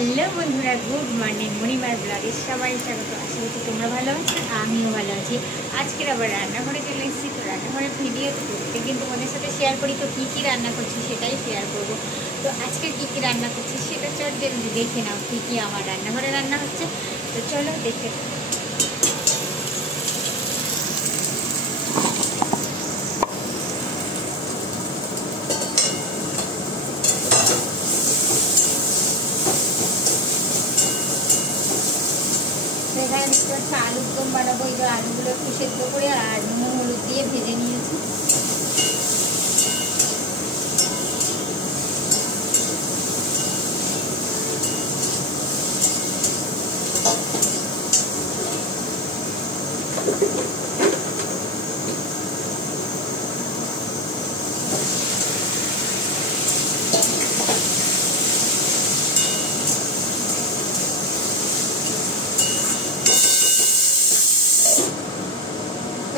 Hello বন্ধুরা, good morning. মণিমার ব্লগে সবাই স্বাগত। আশা করছি তোমরা ভালো আছো, আমিও ভালো আছি। আজকের আবার রান্নাঘরে চলে এসেছি। তো রান্নাঘরের ভিডিও তো প্রত্যেকদিন তোমাদের সাথে শেয়ার করি, তো কী কী রান্না করছি সেটাই শেয়ার করব। তো আজকে কী কী রান্না করছি সেটা চট দেখে নাও, কী কী আমার রান্নাঘরে রান্না হচ্ছে। তো চলো দেখে। এখানে দেখতে পাচ্ছি আলুর দম বানাবো। এই যে আলুগুলো একটু সেদ্ধ করে আর নুন হলুদ দিয়ে ভেজে নিয়েছি।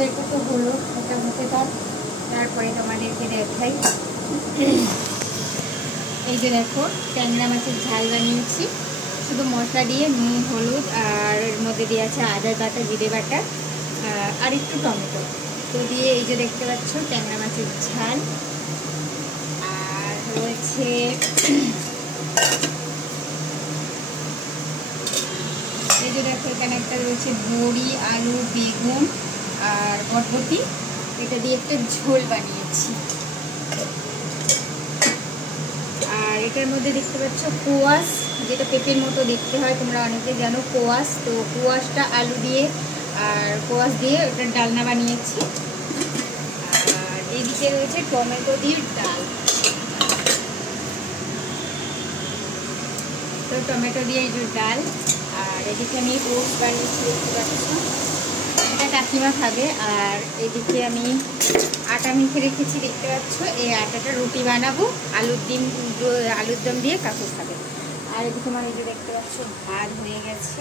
এটা তো হলো, এটা হতে থাক, তারপরে তোমাদেরকে দেখাই। এই যে দেখো, ট্যাংরা মাছের ঝাল বানিয়েছি শুধু মশলা দিয়ে, নুন হলুদ আর এর মধ্যে দিয়ে আছে আদা বাটা, জিরে বাটা আর একটু টমেটো তো দিয়ে। এই যে দেখতে পাচ্ছ ট্যাংরা মাছের ঝাল। আর রয়েছে এই যে দেখো, এখানে একটা রয়েছে বড়ি, আলু, বেগুন আর বরবটি, এটা দিয়ে একটা ঝোল বানিয়েছি। আর এটার মধ্যে দেখতে পাচ্ছ কোয়াশ, যেটা পেঁপের মতো দেখতে হয়, তোমরা অনেকে জানো কোয়াশ। তো কোয়াশটা আলু দিয়ে আর কোয়াশ দিয়ে এটা ডালনা বানিয়েছি। আর এদিকে রয়েছে টমেটো দিয়ে ডাল। তো টমেটো দিয়ে এই যে ডাল। আর এদিকে আমি ওটস বানিয়েছি, দেখতে পাচ্ছ, এটা কাকিমা খাবে। আর এদিকে আমি আটা মেখে রেখেছি, দেখতে পাচ্ছ। এই আটাটা রুটি বানাবো, আলুর দম দিয়ে কাকু খাবে। আর এদিকে আমার এই যে দেখতে পাচ্ছ ভাত হয়ে গেছে,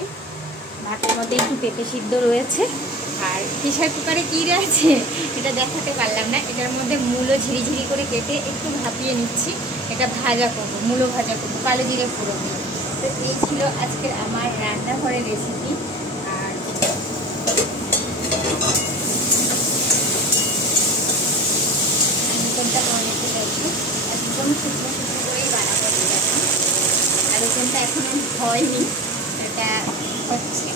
ভাতের মধ্যে একটু পেঁপে সিদ্ধ রয়েছে। আর প্রেসার কুকারে কী রয়েছে এটা দেখাতে পারলাম না। এটার মধ্যে মূলো ঝিরিঝিরি করে কেটে একটু ভাপিয়ে নিচ্ছি, এটা ভাজা করবো, মূলো ভাজা করবো কালো জিরে ফোড়ন দিয়ে। তো এই ছিল আজকের আমার রান্নাঘরের রেসিপি। আর আলুদমটা বানাতে যাচ্ছি, একদম শুকনো শুকনো করেই বানাবো। আলুদমটা এখনো হয়নি, এটা হচ্ছে।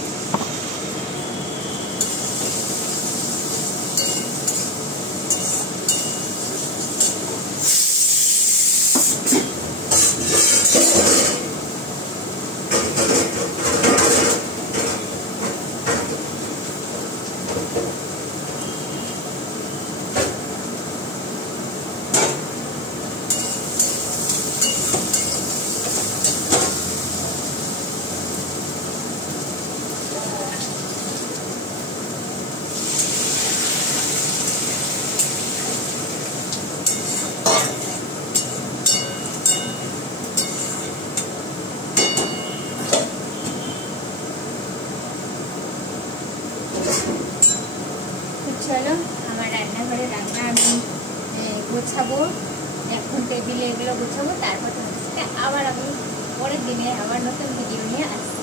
চলো, আমার রান্নাঘরে রান্না আমি গোছাবো এখন, টেবিলে এগুলো গোছাবো। তারপর আবার আমি পরের দিনে আবার নতুন ভিডিও নিয়ে আসবো।